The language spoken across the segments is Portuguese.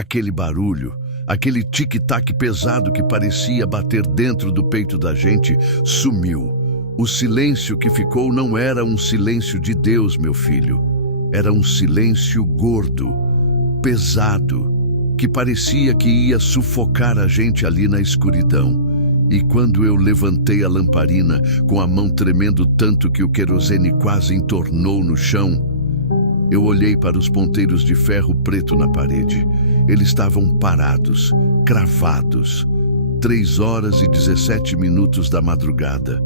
Aquele barulho, aquele tic-tac pesado que parecia bater dentro do peito da gente, sumiu. O silêncio que ficou não era um silêncio de Deus, meu filho. Era um silêncio gordo, pesado, que parecia que ia sufocar a gente ali na escuridão. E quando eu levantei a lamparina, com a mão tremendo tanto que o querosene quase entornou no chão, eu olhei para os ponteiros de ferro preto na parede. Eles estavam parados, cravados, 3h17 da madrugada.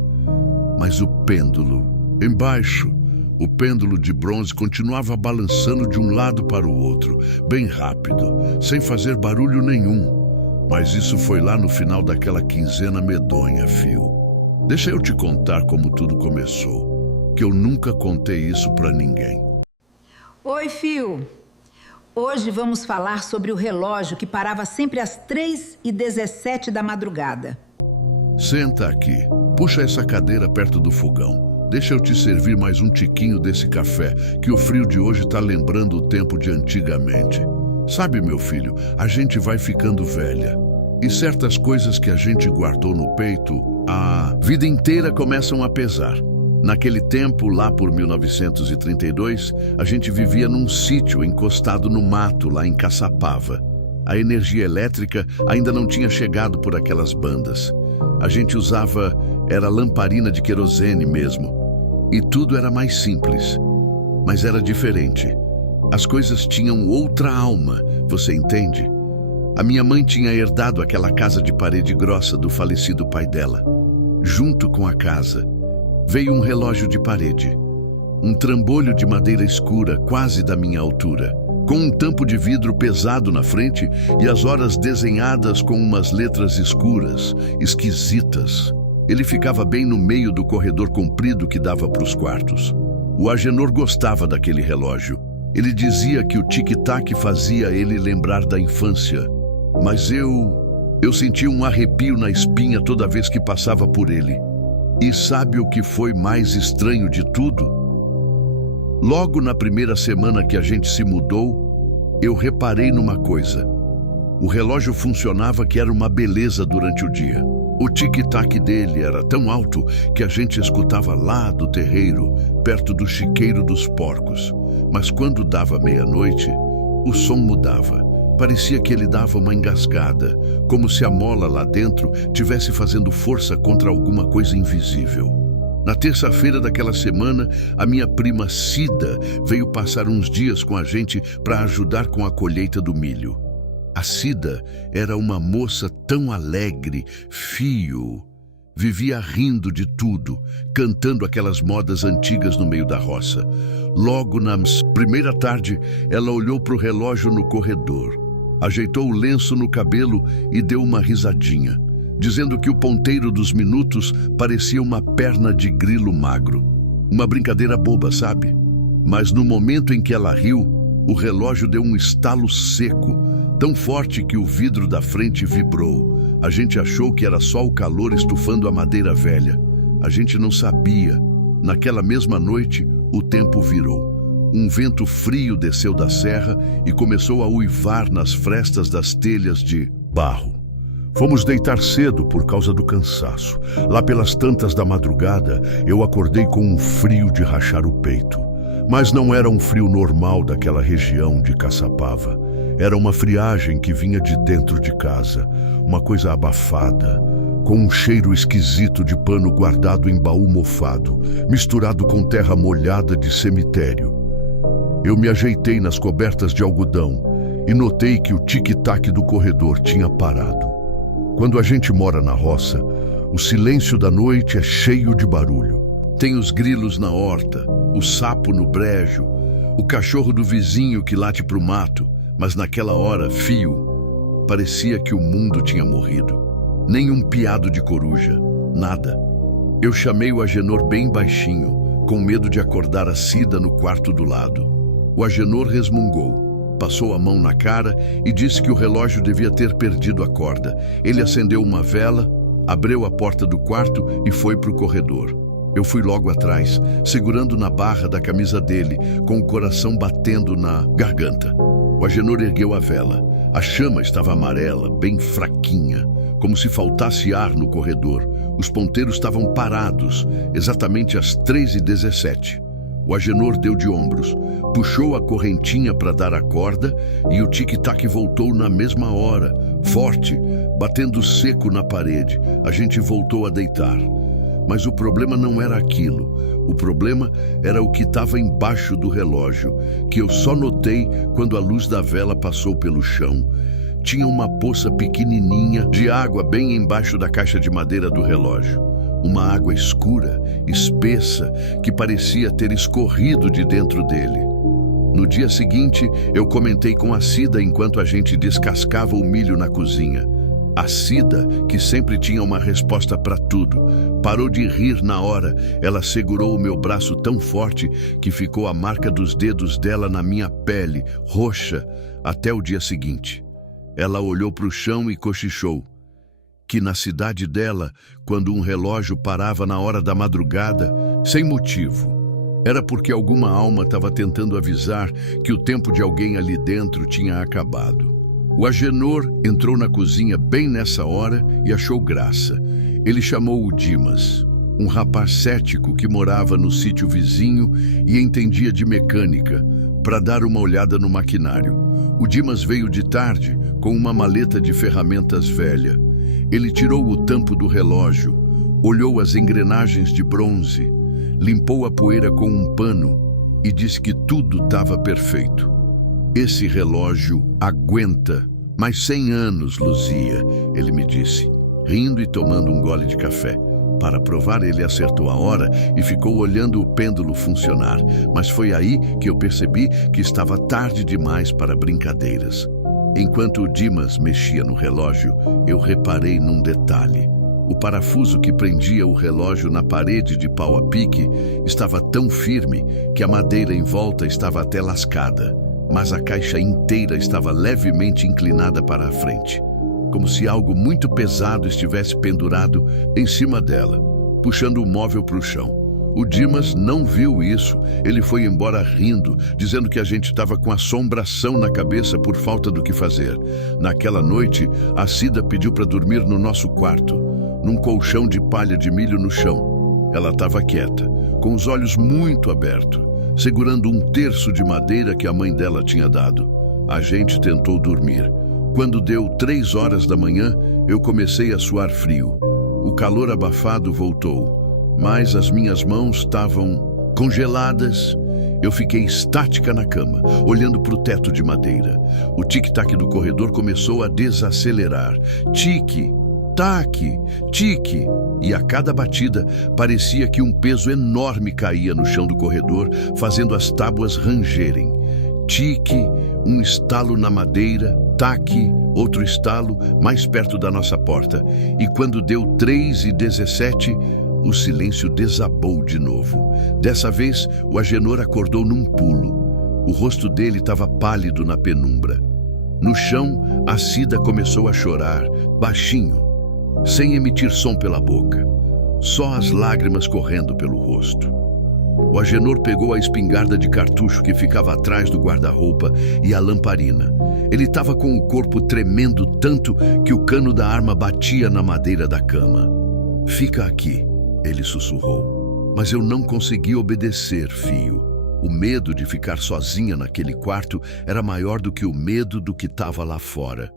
Mas o pêndulo, embaixo, o pêndulo de bronze continuava balançando de um lado para o outro, bem rápido, sem fazer barulho nenhum. Mas isso foi lá no final daquela quinzena medonha, Phil. Deixa eu te contar como tudo começou, que eu nunca contei isso pra ninguém. Oi, Phil. Hoje vamos falar sobre o relógio que parava sempre às 3h17 da madrugada. Senta aqui, puxa essa cadeira perto do fogão. Deixa eu te servir mais um tiquinho desse café, que o frio de hoje tá lembrando o tempo de antigamente. Sabe, meu filho, a gente vai ficando velha. E certas coisas que a gente guardou no peito, a vida inteira começam a pesar. Naquele tempo, lá por 1932, a gente vivia num sítio encostado no mato, lá em Caçapava. A energia elétrica ainda não tinha chegado por aquelas bandas. A gente era lamparina de querosene mesmo. E tudo era mais simples, mas era diferente. As coisas tinham outra alma, você entende? A minha mãe tinha herdado aquela casa de parede grossa do falecido pai dela. Junto com a casa, veio um relógio de parede. Um trambolho de madeira escura, quase da minha altura, com um tampo de vidro pesado na frente e as horas desenhadas com umas letras escuras, esquisitas. Ele ficava bem no meio do corredor comprido que dava para os quartos. O Agenor gostava daquele relógio. Ele dizia que o tic-tac fazia ele lembrar da infância. Mas eu sentia um arrepio na espinha toda vez que passava por ele. E sabe o que foi mais estranho de tudo? Logo na primeira semana que a gente se mudou, eu reparei numa coisa. O relógio funcionava que era uma beleza durante o dia. O tic-tac dele era tão alto que a gente escutava lá do terreiro, perto do chiqueiro dos porcos. Mas quando dava meia-noite, o som mudava. Parecia que ele dava uma engasgada, como se a mola lá dentro tivesse fazendo força contra alguma coisa invisível. Na terça-feira daquela semana, a minha prima Cida veio passar uns dias com a gente para ajudar com a colheita do milho. A Cida era uma moça tão alegre, Fio. Vivia rindo de tudo, cantando aquelas modas antigas no meio da roça. Logo na primeira tarde, ela olhou para o relógio no corredor, ajeitou o lenço no cabelo e deu uma risadinha, dizendo que o ponteiro dos minutos parecia uma perna de grilo magro. Uma brincadeira boba, sabe? Mas no momento em que ela riu, o relógio deu um estalo seco, tão forte que o vidro da frente vibrou. A gente achou que era só o calor estufando a madeira velha. A gente não sabia. Naquela mesma noite, o tempo virou. Um vento frio desceu da serra e começou a uivar nas frestas das telhas de barro. Fomos deitar cedo por causa do cansaço. Lá pelas tantas da madrugada, eu acordei com um frio de rachar o peito. Mas não era um frio normal daquela região de Caçapava. Era uma friagem que vinha de dentro de casa, uma coisa abafada, com um cheiro esquisito de pano guardado em baú mofado, misturado com terra molhada de cemitério. Eu me ajeitei nas cobertas de algodão e notei que o tic-tac do corredor tinha parado. Quando a gente mora na roça, o silêncio da noite é cheio de barulho. Tem os grilos na horta, o sapo no brejo, o cachorro do vizinho que late pro mato. Mas naquela hora, Fio, parecia que o mundo tinha morrido. Nem um piado de coruja, nada. Eu chamei o Agenor bem baixinho, com medo de acordar a Cida no quarto do lado. O Agenor resmungou, passou a mão na cara e disse que o relógio devia ter perdido a corda. Ele acendeu uma vela, abriu a porta do quarto e foi para o corredor. Eu fui logo atrás, segurando na barra da camisa dele, com o coração batendo na garganta. O Agenor ergueu a vela. A chama estava amarela, bem fraquinha, como se faltasse ar no corredor. Os ponteiros estavam parados, exatamente às 3h17. O Agenor deu de ombros, puxou a correntinha para dar a corda e o tic-tac voltou na mesma hora, forte, batendo seco na parede. A gente voltou a deitar. Mas o problema não era aquilo. O problema era o que estava embaixo do relógio, que eu só notei quando a luz da vela passou pelo chão. Tinha uma poça pequenininha de água bem embaixo da caixa de madeira do relógio. Uma água escura, espessa, que parecia ter escorrido de dentro dele. No dia seguinte, eu comentei com a Cida enquanto a gente descascava o milho na cozinha. A Cida, que sempre tinha uma resposta para tudo, parou de rir na hora. Ela segurou o meu braço tão forte que ficou a marca dos dedos dela na minha pele, roxa, até o dia seguinte. Ela olhou para o chão e cochichou que na cidade dela, quando um relógio parava na hora da madrugada, sem motivo, era porque alguma alma estava tentando avisar que o tempo de alguém ali dentro tinha acabado. O Agenor entrou na cozinha bem nessa hora e achou graça. Ele chamou o Dimas, um rapaz cético que morava no sítio vizinho e entendia de mecânica, para dar uma olhada no maquinário. O Dimas veio de tarde com uma maleta de ferramentas velha. Ele tirou o tampo do relógio, olhou as engrenagens de bronze, limpou a poeira com um pano e disse que tudo estava perfeito. Esse relógio aguenta mais 100 anos, Luzia, ele me disse, rindo e tomando um gole de café. Para provar, ele acertou a hora e ficou olhando o pêndulo funcionar, mas foi aí que eu percebi que estava tarde demais para brincadeiras. Enquanto o Dimas mexia no relógio, eu reparei num detalhe. O parafuso que prendia o relógio na parede de pau a pique estava tão firme que a madeira em volta estava até lascada, mas a caixa inteira estava levemente inclinada para a frente, como se algo muito pesado estivesse pendurado em cima dela, puxando o móvel para o chão. O Dimas não viu isso. Ele foi embora rindo, dizendo que a gente estava com assombração na cabeça por falta do que fazer. Naquela noite, a Cida pediu para dormir no nosso quarto, num colchão de palha de milho no chão. Ela estava quieta, com os olhos muito abertos, segurando um terço de madeira que a mãe dela tinha dado. A gente tentou dormir. Quando deu 3 horas da manhã, eu comecei a suar frio. O calor abafado voltou, mas as minhas mãos estavam congeladas. Eu fiquei estática na cama, olhando para o teto de madeira. O tic-tac do corredor começou a desacelerar. Tic-tac, tic. E a cada batida, parecia que um peso enorme caía no chão do corredor, fazendo as tábuas rangerem. Tic, um estalo na madeira, tac, outro estalo, mais perto da nossa porta. E quando deu 3h17, o silêncio desabou de novo. Dessa vez, o Agenor acordou num pulo. O rosto dele estava pálido na penumbra. No chão, a Cida começou a chorar, baixinho, sem emitir som pela boca, só as lágrimas correndo pelo rosto. O Agenor pegou a espingarda de cartucho que ficava atrás do guarda-roupa e a lamparina. Ele estava com o corpo tremendo tanto que o cano da arma batia na madeira da cama. "Fica aqui", ele sussurrou. Mas eu não consegui obedecer, fio. O medo de ficar sozinha naquele quarto era maior do que o medo do que estava lá fora.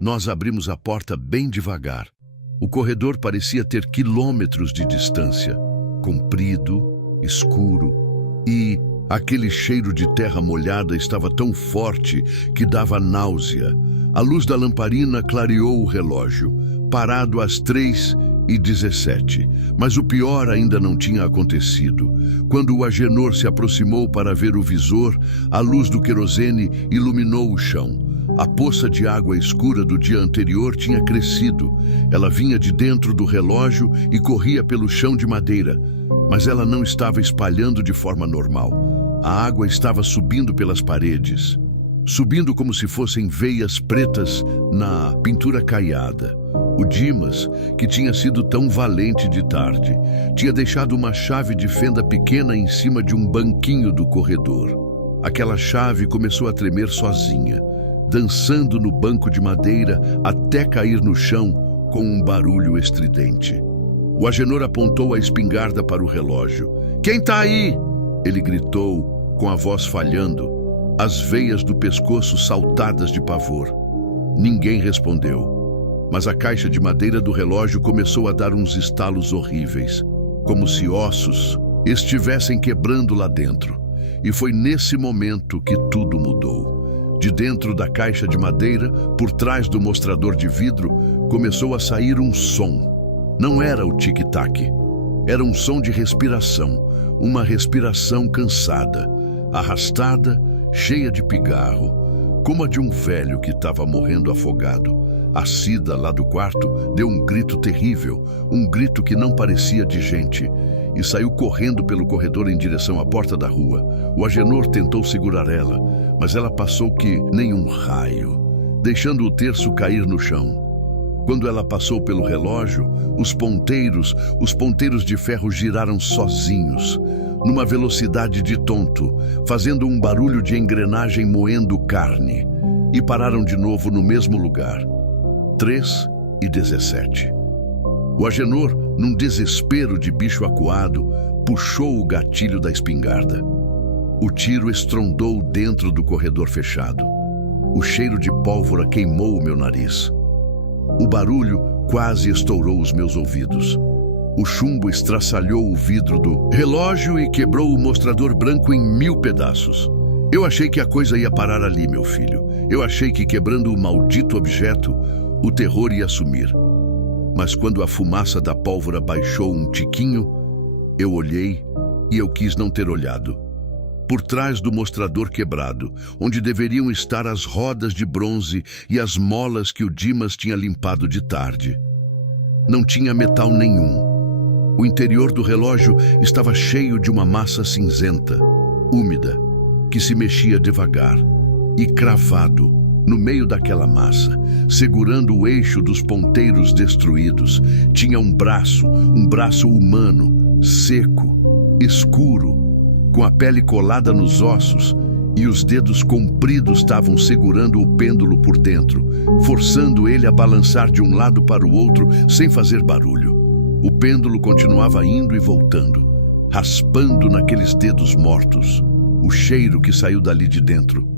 Nós abrimos a porta bem devagar. O corredor parecia ter quilômetros de distância, comprido, escuro, e aquele cheiro de terra molhada estava tão forte que dava náusea. A luz da lamparina clareou o relógio, parado às 3h17. Mas o pior ainda não tinha acontecido. Quando o Agenor se aproximou para ver o visor, a luz do querosene iluminou o chão. A poça de água escura do dia anterior tinha crescido. Ela vinha de dentro do relógio e corria pelo chão de madeira. Mas ela não estava espalhando de forma normal. A água estava subindo pelas paredes, subindo como se fossem veias pretas na pintura caiada. O Dimas, que tinha sido tão valente de tarde, tinha deixado uma chave de fenda pequena em cima de um banquinho do corredor. Aquela chave começou a tremer sozinha. dançando no banco de madeira até cair no chão com um barulho estridente. O Agenor apontou a espingarda para o relógio. "Quem tá aí?" ele gritou, com a voz falhando, as veias do pescoço saltadas de pavor. Ninguém respondeu, mas a caixa de madeira do relógio começou a dar uns estalos horríveis, como se ossos estivessem quebrando lá dentro. E foi nesse momento que tudo mudou. De dentro da caixa de madeira, por trás do mostrador de vidro, começou a sair um som. Não era o tic-tac. Era um som de respiração, uma respiração cansada, arrastada, cheia de pigarro, como a de um velho que estava morrendo afogado. A Cida, lá do quarto, deu um grito terrível, um grito que não parecia de gente, e saiu correndo pelo corredor em direção à porta da rua. O Agenor tentou segurar ela, mas ela passou que nem um raio, deixando o terço cair no chão. Quando ela passou pelo relógio, os ponteiros de ferro giraram sozinhos, numa velocidade de tonto, fazendo um barulho de engrenagem moendo carne, e pararam de novo no mesmo lugar. 3:17. O Agenor, num desespero de bicho acuado, puxou o gatilho da espingarda. O tiro estrondou dentro do corredor fechado. O cheiro de pólvora queimou o meu nariz. O barulho quase estourou os meus ouvidos. O chumbo estraçalhou o vidro do relógio e quebrou o mostrador branco em 1000 pedaços. Eu achei que a coisa ia parar ali, meu filho. Eu achei que quebrando o maldito objeto, o terror ia sumir. Mas quando a fumaça da pólvora baixou um tiquinho, eu olhei e eu quis não ter olhado. Por trás do mostrador quebrado, onde deveriam estar as rodas de bronze e as molas que o Dimas tinha limpado de tarde, não tinha metal nenhum. O interior do relógio estava cheio de uma massa cinzenta, úmida, que se mexia devagar, e cravado no meio daquela massa, segurando o eixo dos ponteiros destruídos, tinha um braço humano, seco, escuro, com a pele colada nos ossos, e os dedos compridos estavam segurando o pêndulo por dentro, forçando ele a balançar de um lado para o outro sem fazer barulho. O pêndulo continuava indo e voltando, raspando naqueles dedos mortos. O cheiro que saiu dali de dentro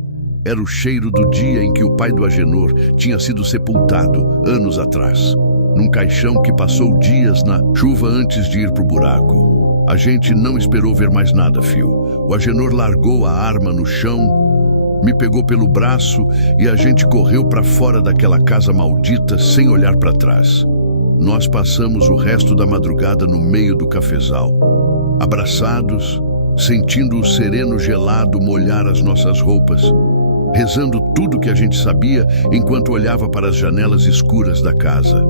era o cheiro do dia em que o pai do Agenor tinha sido sepultado, anos atrás, num caixão que passou dias na chuva antes de ir pro buraco. A gente não esperou ver mais nada, Phil. O Agenor largou a arma no chão, me pegou pelo braço e a gente correu para fora daquela casa maldita sem olhar para trás. Nós passamos o resto da madrugada no meio do cafezal, abraçados, sentindo o sereno gelado molhar as nossas roupas, rezando tudo que a gente sabia enquanto olhava para as janelas escuras da casa.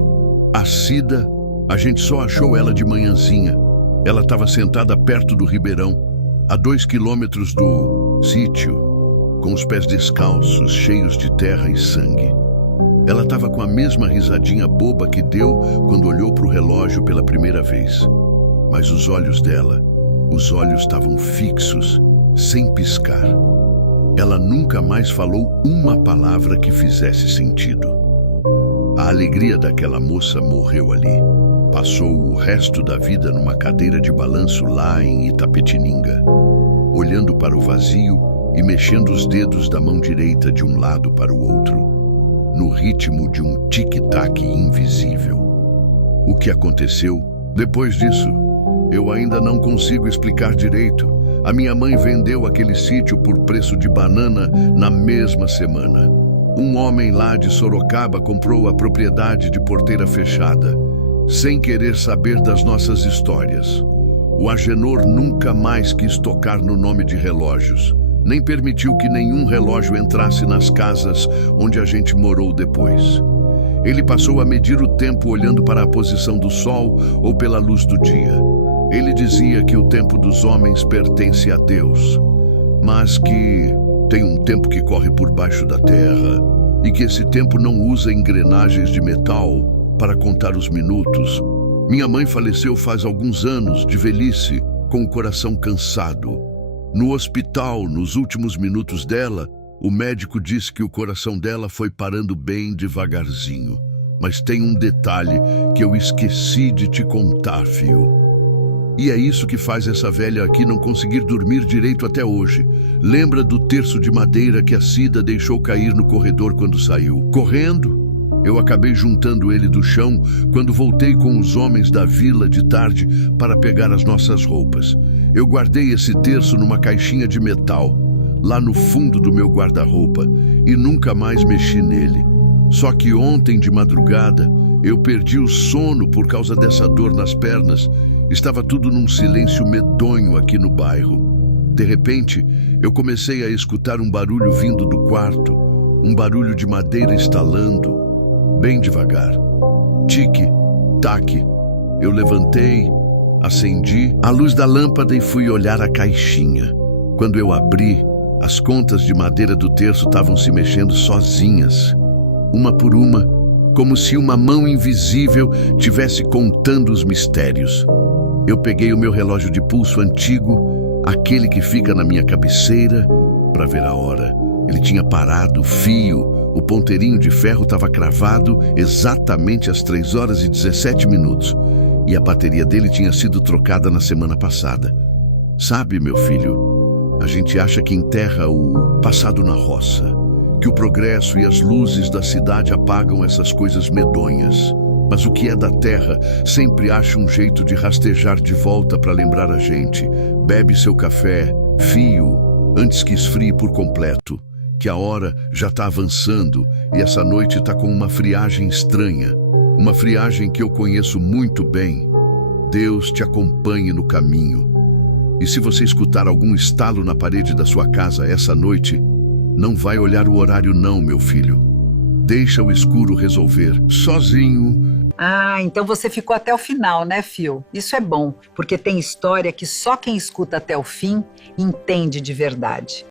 A Cida, a gente só achou ela de manhãzinha. Ela estava sentada perto do ribeirão, a 2 quilômetros do sítio, com os pés descalços, cheios de terra e sangue. Ela estava com a mesma risadinha boba que deu quando olhou para o relógio pela primeira vez. Mas os olhos dela, os olhos estavam fixos, sem piscar. Ela nunca mais falou uma palavra que fizesse sentido. A alegria daquela moça morreu ali. Passou o resto da vida numa cadeira de balanço lá em Itapetininga, olhando para o vazio e mexendo os dedos da mão direita de um lado para o outro, no ritmo de um tic-tac invisível. O que aconteceu depois disso, eu ainda não consigo explicar direito. A minha mãe vendeu aquele sítio por preço de banana na mesma semana. Um homem lá de Sorocaba comprou a propriedade de porteira fechada, sem querer saber das nossas histórias. O Agenor nunca mais quis tocar no nome de relógios, nem permitiu que nenhum relógio entrasse nas casas onde a gente morou depois. Ele passou a medir o tempo olhando para a posição do sol ou pela luz do dia. Ele dizia que o tempo dos homens pertence a Deus, mas que tem um tempo que corre por baixo da terra e que esse tempo não usa engrenagens de metal para contar os minutos. Minha mãe faleceu faz alguns anos, de velhice, com o coração cansado. No hospital, nos últimos minutos dela, O médico disse que o coração dela foi parando bem devagarzinho. Mas tem um detalhe que eu esqueci de te contar, fio. E é isso que faz essa velha aqui não conseguir dormir direito até hoje. Lembra do terço de madeira que a Cida deixou cair no corredor quando saiu? Correndo? Eu acabei juntando ele do chão quando voltei com os homens da vila de tarde para pegar as nossas roupas. Eu guardei esse terço numa caixinha de metal, lá no fundo do meu guarda-roupa, e nunca mais mexi nele. Só que ontem de madrugada eu perdi o sono por causa dessa dor nas pernas. Estava tudo num silêncio medonho aqui no bairro. De repente, eu comecei a escutar um barulho vindo do quarto, um barulho de madeira estalando, bem devagar. Tique, taque. Eu levantei, acendi a luz da lâmpada e fui olhar a caixinha. Quando eu abri, as contas de madeira do terço estavam se mexendo sozinhas, uma por uma, como se uma mão invisível tivesse contando os mistérios. Eu peguei o meu relógio de pulso antigo, aquele que fica na minha cabeceira, para ver a hora. Ele tinha parado, o fio, o ponteirinho de ferro estava cravado exatamente às 3h17. E a bateria dele tinha sido trocada na semana passada. Sabe, meu filho, a gente acha que enterra o passado na roça, que o progresso e as luzes da cidade apagam essas coisas medonhas. Mas o que é da terra sempre acha um jeito de rastejar de volta para lembrar a gente. Bebe seu café, fio, antes que esfrie por completo, que a hora já está avançando e essa noite está com uma friagem estranha, uma friagem que eu conheço muito bem. Deus te acompanhe no caminho. E se você escutar algum estalo na parede da sua casa essa noite, não vai olhar o horário não, meu filho. Deixa o escuro resolver, sozinho. Ah, então você ficou até o final, né, Fio? Isso é bom, porque tem história que só quem escuta até o fim entende de verdade.